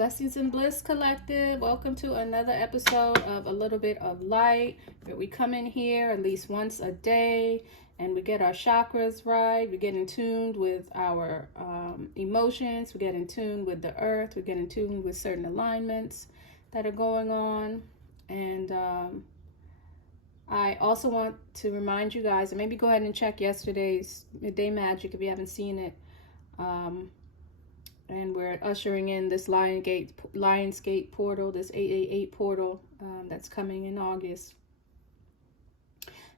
Blessings and Bliss Collective. Welcome to another episode of A Little Bit of Light, where we come in here at least once a day and we get our chakras right. We get in tune with our emotions. We get in tune with the earth. We get in tune with certain alignments that are going on. And I also want to remind you guys, and maybe go ahead and check yesterday's Midday Magic if you haven't seen it. And we're ushering in this Lionsgate portal, this 888 portal that's coming in August.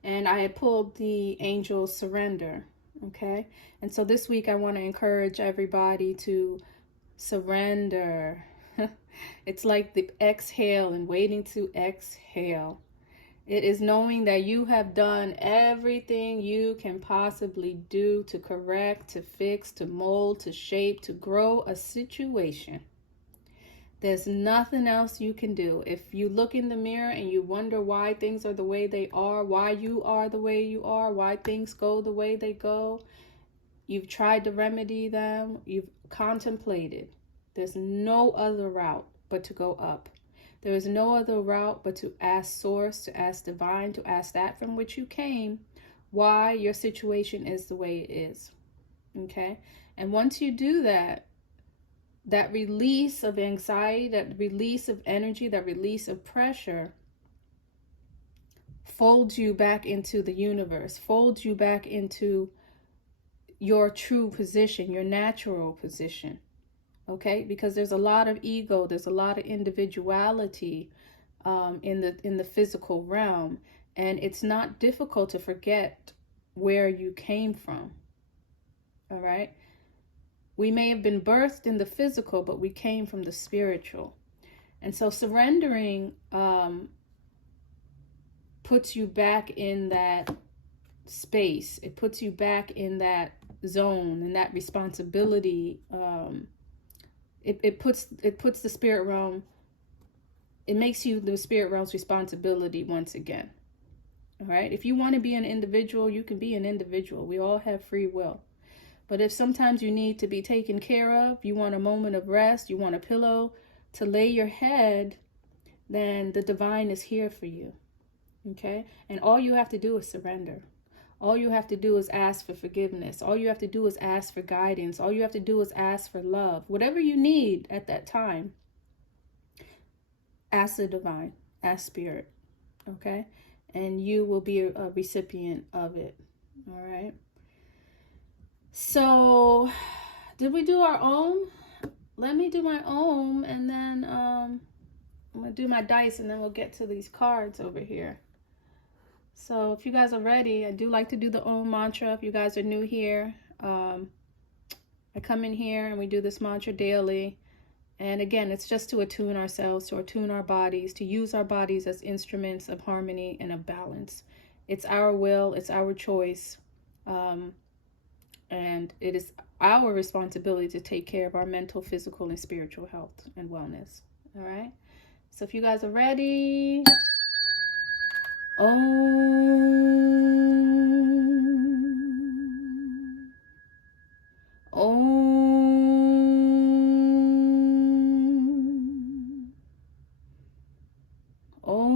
And I had pulled the angel surrender, okay? And so this week I want to encourage everybody to surrender. It's like the exhale and waiting to exhale. It is knowing that you have done everything you can possibly do to correct, to fix, to mold, to shape, to grow a situation. There's nothing else you can do. If you look in the mirror and you wonder why things are the way they are, why you are the way you are, why things go the way they go, you've tried to remedy them, you've contemplated. There's no other route but to go up. There is no other route but to ask Source, to ask Divine, to ask that from which you came, why your situation is the way it is. Okay? And once you do that, that release of anxiety, that release of energy, that release of pressure folds you back into the universe, folds you back into your true position, your natural position. Okay, because there's a lot of ego, there's a lot of individuality in the physical realm, and it's not difficult to forget where you came from. All right, we may have been birthed in the physical, but we came from the spiritual, and so surrendering puts you back in that space. It puts you back in that zone and that responsibility. It puts the spirit realm, it makes you the spirit realm's responsibility once again. All right. If you want to be an individual, you can be an individual. We all have free will. But if sometimes you need to be taken care of, you want a moment of rest, you want a pillow to lay your head, then the divine is here for you. Okay. And all you have to do is surrender. All you have to do is ask for forgiveness. All you have to do is ask for guidance. All you have to do is ask for love. Whatever you need at that time, ask the divine, ask spirit, okay? And you will be a recipient of it, all right? So, did we do our own? Let me do my own, and then I'm going to do my dice, and then we'll get to these cards over here. So if you guys are ready, I do like to do the Om mantra. If you guys are new here, I come in here and we do this mantra daily. And again, it's just to attune ourselves, to attune our bodies, to use our bodies as instruments of harmony and of balance. It's our will, it's our choice. And it is our responsibility to take care of our mental, physical, and spiritual health and wellness. All right. So if you guys are ready. Om. Om. Om.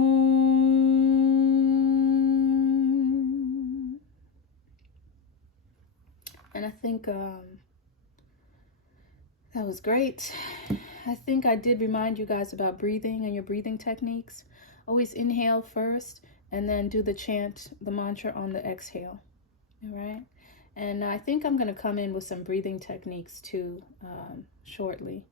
And I think that was great. I think I did remind you guys about breathing and your breathing techniques. Always inhale first, and then do the chant, the mantra on the exhale. All right. And I think I'm going to come in with some breathing techniques too shortly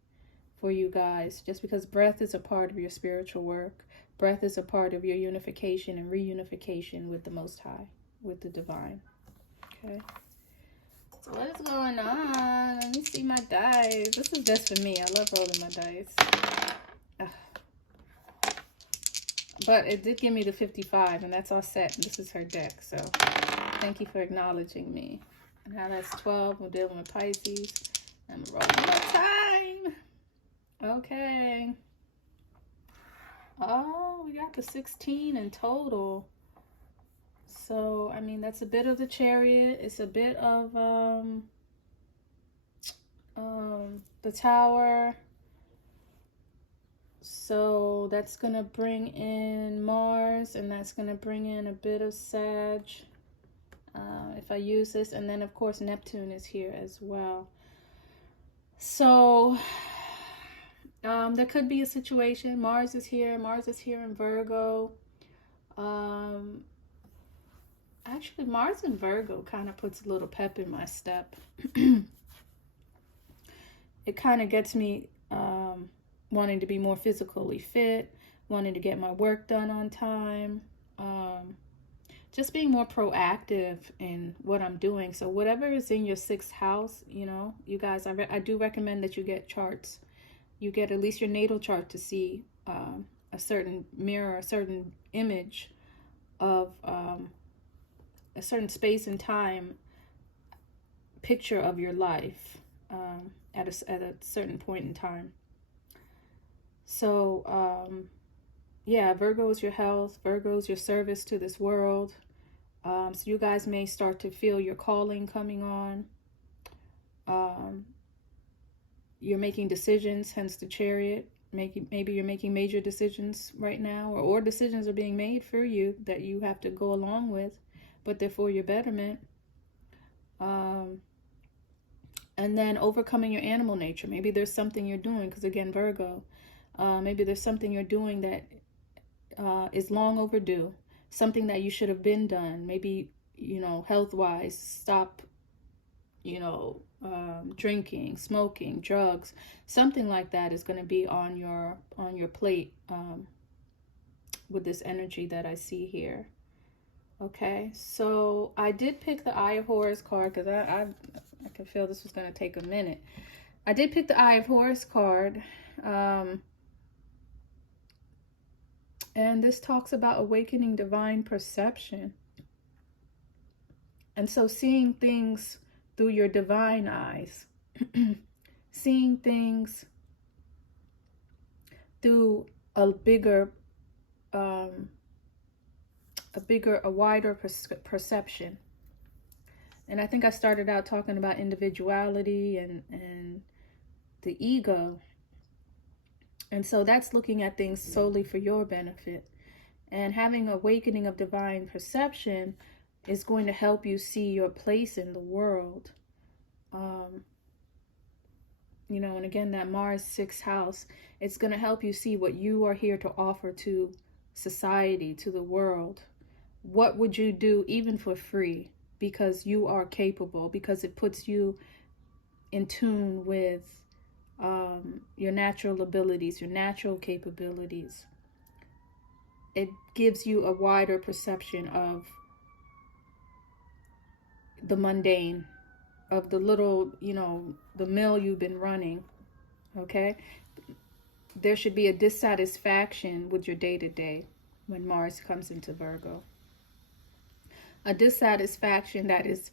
for you guys, just because breath is a part of your spiritual work. Breath is a part of your unification and reunification with the Most High, with the divine. Okay. So what is going on? Let me see my dice. This is just for me. I love rolling my dice. But it did give me the 55, and that's all set. And this is her deck, so thank you for acknowledging me. And now that's 12. We're dealing with Pisces. I'm rolling one more time. Okay. Oh, we got the 16 in total. So, I mean, that's a bit of the Chariot. It's a bit of the Tower. So that's going to bring in Mars, and that's going to bring in a bit of Sag. If I use this, and then of course Neptune is here as well. So there could be a situation. Mars is here in Virgo. Actually, Mars in Virgo kind of puts a little pep in my step. It kind of gets me wanting to be more physically fit, wanting to get my work done on time, just being more proactive in what I'm doing. So whatever is in your 6th house, you know, you guys, I do recommend that you get charts. You get at least your natal chart to see a certain mirror, a certain image of a certain space and time picture of your life at a certain point in time. So yeah, Virgo is your health. Virgo is your service to this world. So you guys may start to feel your calling coming on. You're making decisions, hence the Chariot. Maybe you're making major decisions right now, or decisions are being made for you that you have to go along with, but they're for your betterment. And then overcoming your animal nature. Maybe there's something you're doing, because again, Virgo, maybe there's something you're doing that is long overdue, something that you should have been done. Maybe, you know, health-wise, stop, you know, drinking, smoking, drugs, something like that is going to be on your plate with this energy that I see here. Okay, so I did pick the Eye of Horus card because I can feel this was going to take a minute. I did pick the Eye of Horus card. And this talks about awakening divine perception. And so seeing things through your divine eyes, seeing things through a wider perception. And I think I started out talking about individuality and the ego. And so that's looking at things solely for your benefit. And having awakening of divine perception is going to help you see your place in the world. You know, and again, that Mars 6th house, it's going to help you see what you are here to offer to society, to the world. What would you do even for free? Because you are capable, because it puts you in tune with your natural abilities, your natural capabilities. It gives you a wider perception of the mundane, of the little, you know, the mill you've been running. Okay? There should be a dissatisfaction with your day-to-day when Mars comes into Virgo. A dissatisfaction that is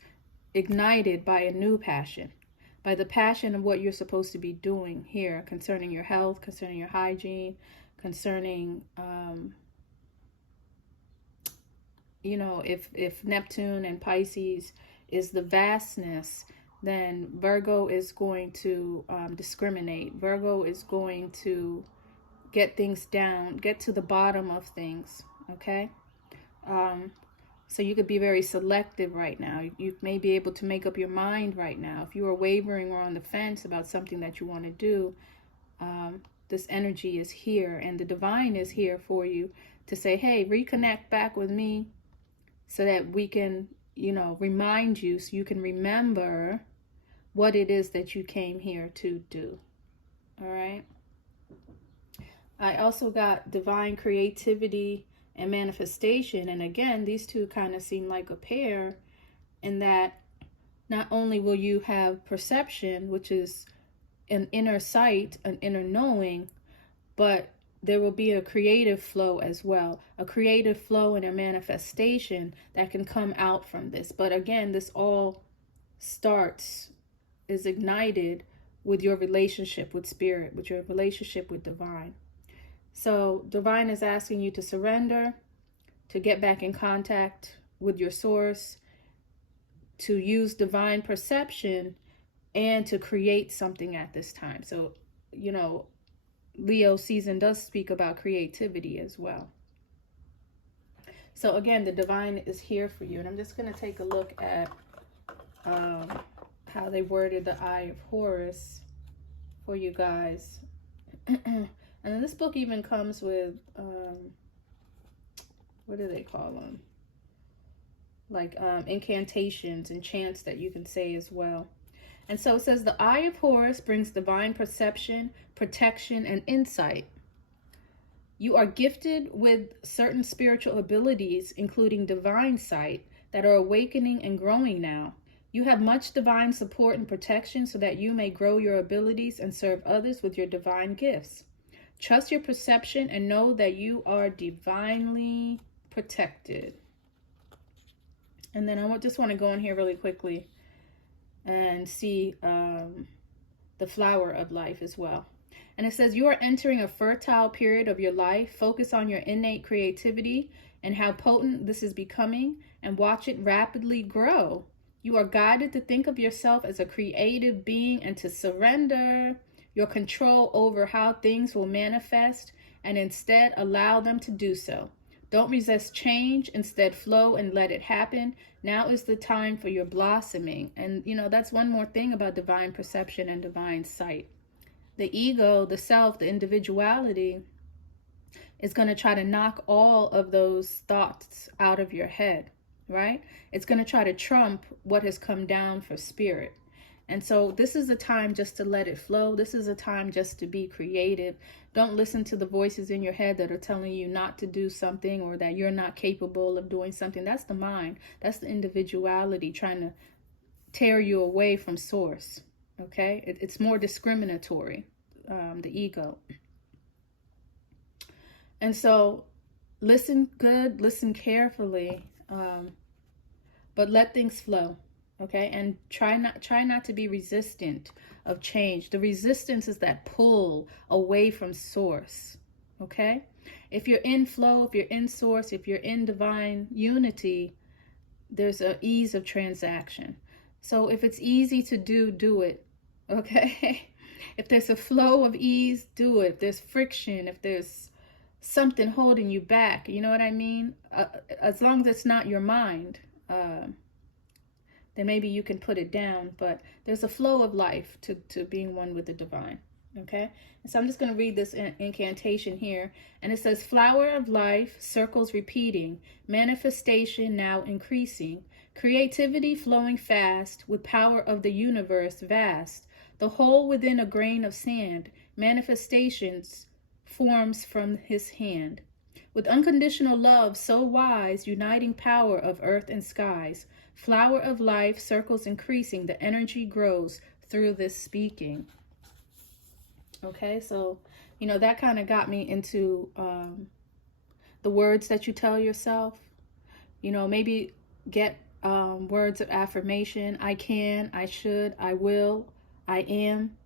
ignited by a new passion, by the passion of what you're supposed to be doing here concerning your health, concerning your hygiene, concerning, you know, if Neptune and Pisces is the vastness, then Virgo is going to discriminate. Virgo is going to get things down, get to the bottom of things, okay? So you could be very selective right now. You may be able to make up your mind right now. If you are wavering or on the fence about something that you want to do, this energy is here, and the divine is here for you to say, hey, reconnect back with me so that we can, you know, remind you, so you can remember what it is that you came here to do. All right. I also got divine creativity and manifestation. And again, these two kind of seem like a pair in that not only will you have perception, which is an inner sight, an inner knowing, but there will be a creative flow as well, a creative flow and a manifestation that can come out from this. But again, this all is ignited with your relationship with spirit, with your relationship with divine. So divine is asking you to surrender, to get back in contact with your source, to use divine perception, and to create something at this time. So, you know, Leo season does speak about creativity as well. So again, the divine is here for you. And I'm just going to take a look at how they worded the Eye of Horus for you guys. And then this book even comes with, what do they call them? Like incantations and chants that you can say as well. And so it says, the Eye of Horus brings divine perception, protection, and insight. You are gifted with certain spiritual abilities, including divine sight, that are awakening and growing now. You have much divine support and protection so that you may grow your abilities and serve others with your divine gifts. Trust your perception and know that you are divinely protected. And then I just want to go in here really quickly and see the flower of life as well. And it says, you are entering a fertile period of your life. Focus on your innate creativity and how potent this is becoming, and watch it rapidly grow. You are guided to think of yourself as a creative being and to surrender your control over how things will manifest and instead allow them to do so. Don't resist change, instead flow and let it happen. Now is the time for your blossoming. And you know, that's one more thing about divine perception and divine sight. The ego, the self, the individuality is going to try to knock all of those thoughts out of your head, right? It's going to try to trump what has come down for spirit. And so this is a time just to let it flow. This is a time just to be creative. Don't listen to the voices in your head that are telling you not to do something or that you're not capable of doing something. That's the mind. That's the individuality trying to tear you away from source. Okay? It's more discriminatory, the ego. And so listen good, listen carefully, but let things flow. Okay, and try not to be resistant of change. The resistance is that pull away from source. Okay, if you're in flow, if you're in source, if you're in divine unity, there's an ease of transaction. So if it's easy to do it. Okay, if there's a flow of ease, do it. If there's friction, if there's something holding you back, you know what I mean? As long as it's not your mind. Then maybe you can put it down, but there's a flow of life to being one with the divine, okay? And so I'm just going to read this incantation here, and it says, flower of life, circles repeating, manifestation now increasing, creativity flowing fast, with power of the universe vast, the whole within a grain of sand, manifestations forms from his hand. With unconditional love so wise, uniting power of earth and skies, flower of life, circles increasing, the energy grows through this speaking. Okay, so, you know, that kind of got me into the words that you tell yourself. You know, maybe get words of affirmation. I can, I should, I will, I am.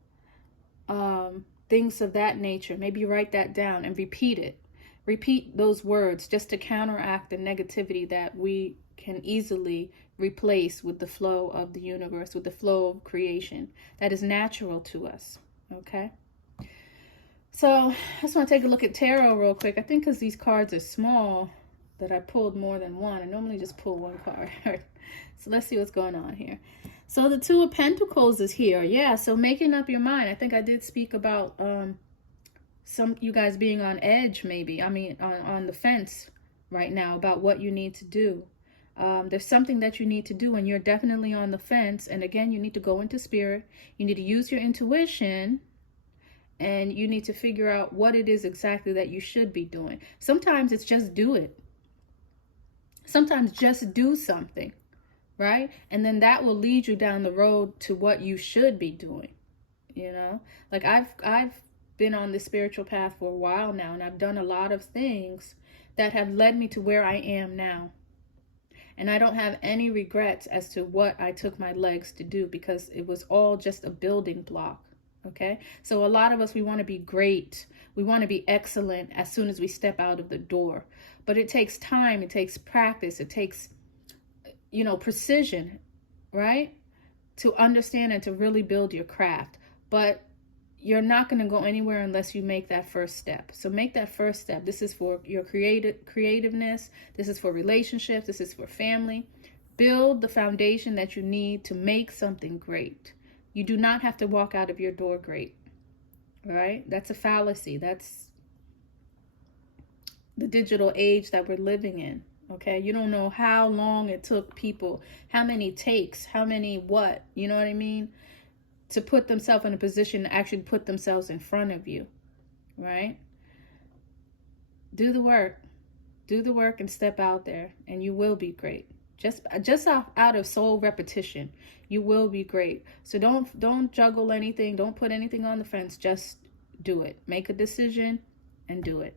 Things of that nature. Maybe write that down and repeat it. Repeat those words just to counteract the negativity that we can easily replace with the flow of the universe, with the flow of creation that is natural to us. Okay, so I just want to take a look at tarot real quick. I think because these cards are small that I pulled more than one. I normally just pull one card. So let's see what's going on here. So the Two of Pentacles is here. Yeah, so making up your mind. I think I did speak about some you guys being on edge, maybe. I mean, on the fence right now about what you need to do. There's something that you need to do, and you're definitely on the fence. And again, you need to go into spirit. You need to use your intuition, and you need to figure out what it is exactly that you should be doing. Sometimes it's just do it. Sometimes just do something, right? And then that will lead you down the road to what you should be doing. You know, like I've been on the spiritual path for a while now, and I've done a lot of things that have led me to where I am now. And I don't have any regrets as to what I took my legs to do, because it was all just a building block. Okay, so a lot of us, we want to be great, we want to be excellent as soon as we step out of the door, but it takes time, it takes practice, it takes, you know, precision, right, to understand and to really build your craft. But you're not going to go anywhere unless you make that first step. So make that first step. This is for your creativeness. This is for relationships. This is for family. Build the foundation that you need to make something great. You do not have to walk out of your door great. All right? That's a fallacy. That's the digital age that we're living in. Okay? You don't know how long it took people, how many takes, how many what, you know what I mean? To put themselves in a position to actually put themselves in front of you, right? Do the work. Do the work and step out there, and you will be great. Just out of soul repetition, you will be great. So don't juggle anything. Don't put anything on the fence. Just do it. Make a decision and do it,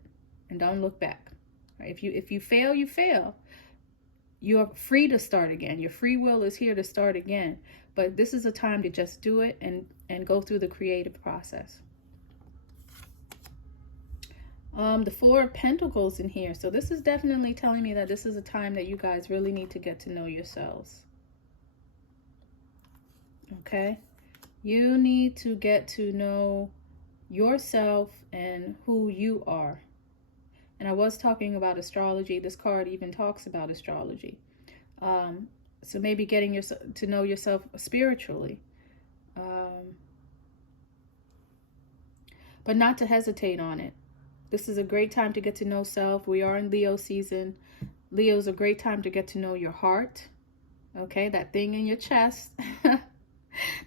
and don't look back. Right? If you fail, you fail. You're free to start again. Your free will is here to start again. But this is a time to just do it and go through the creative process. The Four of Pentacles in here. So this is definitely telling me that this is a time that you guys really need to get to know yourselves. Okay? You need to get to know yourself and who you are. And I was talking about astrology. This card even talks about astrology. So maybe getting to know yourself spiritually. But not to hesitate on it. This is a great time to get to know self. We are in Leo season. Leo's a great time to get to know your heart. Okay, that thing in your chest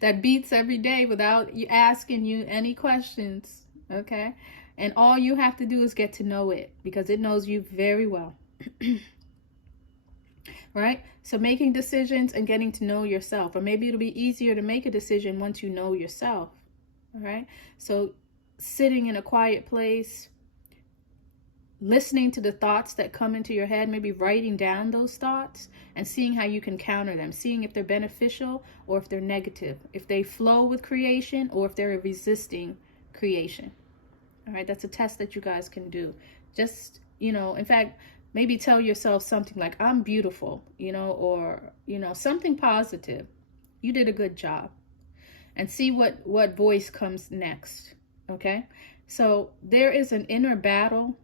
that beats every day without you asking you any questions. Okay, and all you have to do is get to know it because it knows you very well. Right? So making decisions and getting to know yourself, or maybe it'll be easier to make a decision once you know yourself. All right? So sitting in a quiet place, listening to the thoughts that come into your head, maybe writing down those thoughts and seeing how you can counter them, seeing if they're beneficial or if they're negative, if they flow with creation or if they're resisting creation. All right? That's a test that you guys can do. Just, in fact, maybe tell yourself something like, I'm beautiful, or, something positive. You did a good job. And see what voice comes next, okay? So there is an inner battle,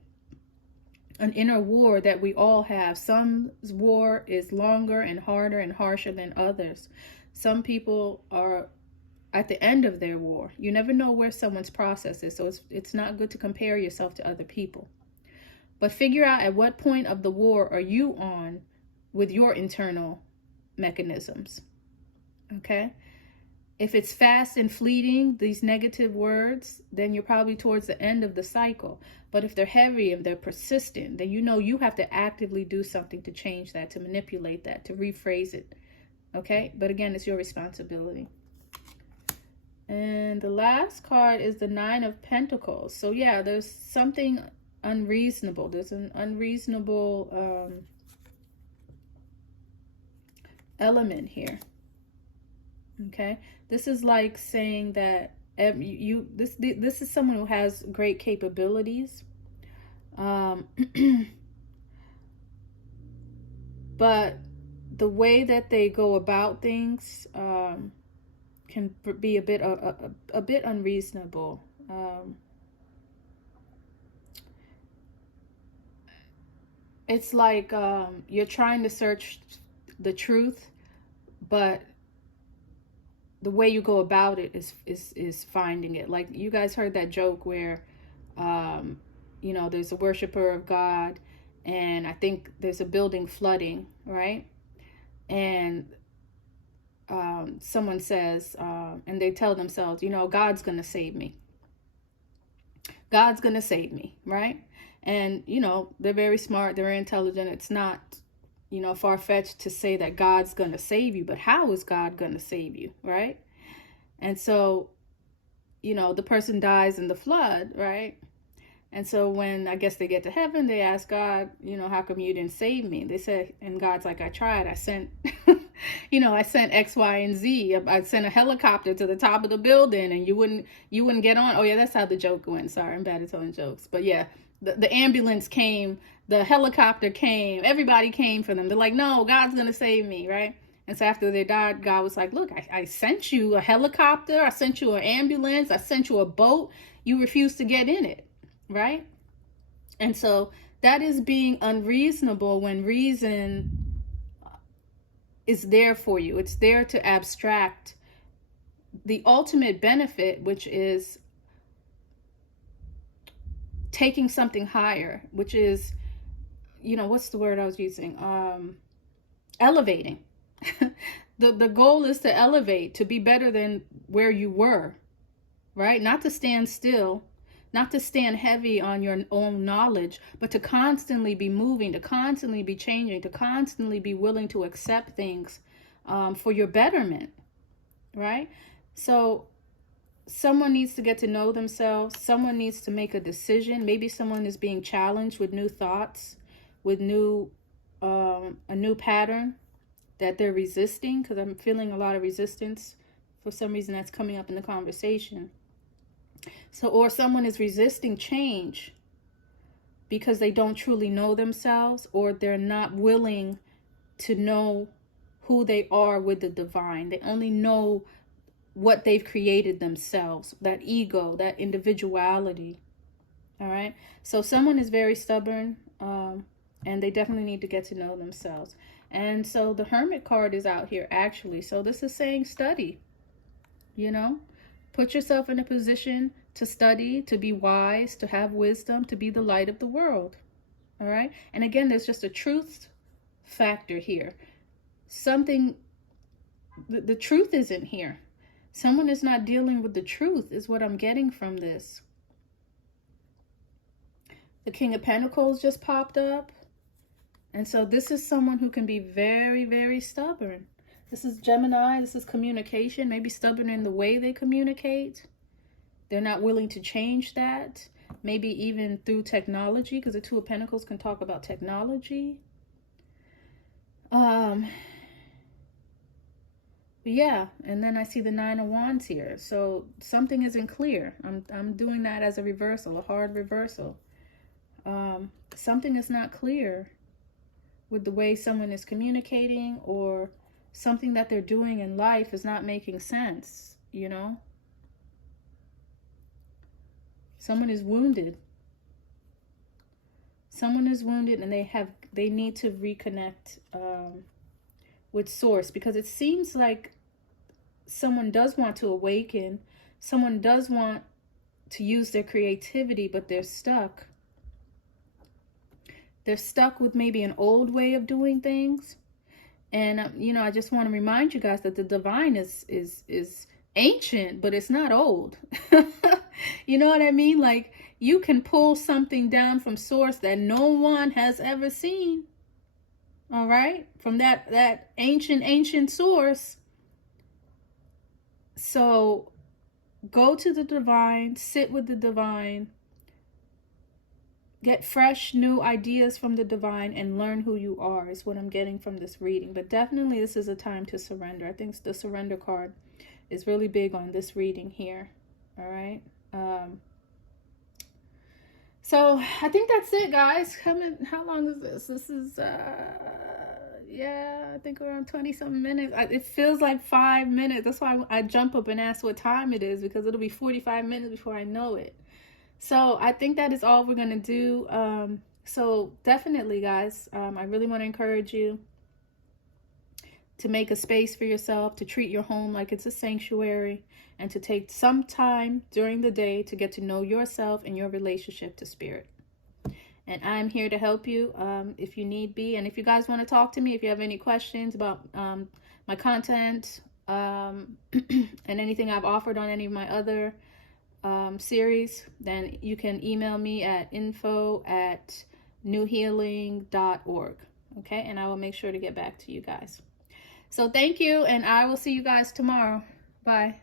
an inner war that we all have. Some war is longer and harder and harsher than others. Some people are at the end of their war. You never know where someone's process is, so it's not good to compare yourself to other people. But figure out at what point of the war are you on with your internal mechanisms, okay? If it's fast and fleeting, these negative words, then you're probably towards the end of the cycle. But if they're heavy and they're persistent, then you have to actively do something to change that, to manipulate that, to rephrase it, okay? But again, it's your responsibility. And the last card is the Nine of Pentacles. So yeah, there's something unreasonable. There's an unreasonable element here. Okay, this is like saying that this is someone who has great capabilities, but the way that they go about things can be a bit unreasonable. It's like you're trying to search the truth, but the way you go about it is finding it. Like you guys heard that joke where, there's a worshiper of God, and I think there's a building flooding, right? And someone says, and they tell themselves, God's gonna save me. God's gonna save me, right? And, they're very smart, they're very intelligent. It's not, far-fetched to say that God's going to save you, but how is God going to save you, right? And so, the person dies in the flood, right? And so when I guess they get to heaven, they ask God, how come you didn't save me? They say, and God's like, I tried. I sent, I sent X, Y, and Z. I sent a helicopter to the top of the building, and you wouldn't get on. Oh yeah, that's how the joke went. Sorry, I'm bad at telling jokes, but yeah. The ambulance came, the helicopter came, everybody came for them. They're like, no, God's going to save me, right? And so after they died, God was like, look, I sent you a helicopter, I sent you an ambulance, I sent you a boat. You refused to get in it, right? And so that is being unreasonable when reason is there for you. It's there to abstract the ultimate benefit, which is taking something higher, which is, what's the word I was using? Elevating. The goal is to elevate, to be better than where you were, right? Not to stand still, not to stand heavy on your own knowledge, but to constantly be moving, to constantly be changing, to constantly be willing to accept things for your betterment, right? So someone needs to get to know themselves. Someone needs to make a decision. Maybe someone is being challenged with new thoughts, with a new pattern that they're resisting, because I'm feeling a lot of resistance for some reason that's coming up in the conversation. So, or someone is resisting change because they don't truly know themselves, or they're not willing to know who they are with the divine. They only know what they've created themselves, that ego, that individuality. All right. So someone is very stubborn, and they definitely need to get to know themselves. And so the Hermit card is out here actually. So this is saying study, put yourself in a position to study, to be wise, to have wisdom, to be the light of the world. All right. And again, there's just a truth factor here. The truth isn't here. Someone is not dealing with the truth is what I'm getting from this. The King of Pentacles just popped up. And so this is someone who can be very, very stubborn. This is Gemini. This is communication. Maybe stubborn in the way they communicate. They're not willing to change that. Maybe even through technology, because the Two of Pentacles can talk about technology. Yeah, and then I see the Nine of Wands here. So something isn't clear. I'm doing that as a reversal, a hard reversal. Something is not clear with the way someone is communicating, or something that they're doing in life is not making sense, Someone is wounded. Someone is wounded, and they need to reconnect with source, because it seems like someone does want to awaken. Someone does want to use their creativity, but they're stuck. They're stuck with maybe an old way of doing things. And, I just want to remind you guys that the divine is ancient, but it's not old. You know what I mean? Like, you can pull something down from source that no one has ever seen. All right? From that ancient source. So go to the divine, sit with the divine, get fresh new ideas from the divine, and learn who you are is what I'm getting from this reading. But definitely this is a time to surrender. I think the surrender card is really big on this reading here. All right. So I think that's it, guys. How long is this? This is I think we're on 20-something minutes. It feels like 5 minutes. That's why I jump up and ask what time it is, because it'll be 45 minutes before I know it. So I think that is all we're going to do. So definitely, guys, I really want to encourage you to make a space for yourself, to treat your home like it's a sanctuary, and to take some time during the day to get to know yourself and your relationship to spirit. And I'm here to help you if you need be. And if you guys want to talk to me, if you have any questions about my content and anything I've offered on any of my other series, then you can email me at info@newhealing.org. Okay, and I will make sure to get back to you guys. So thank you, and I will see you guys tomorrow. Bye.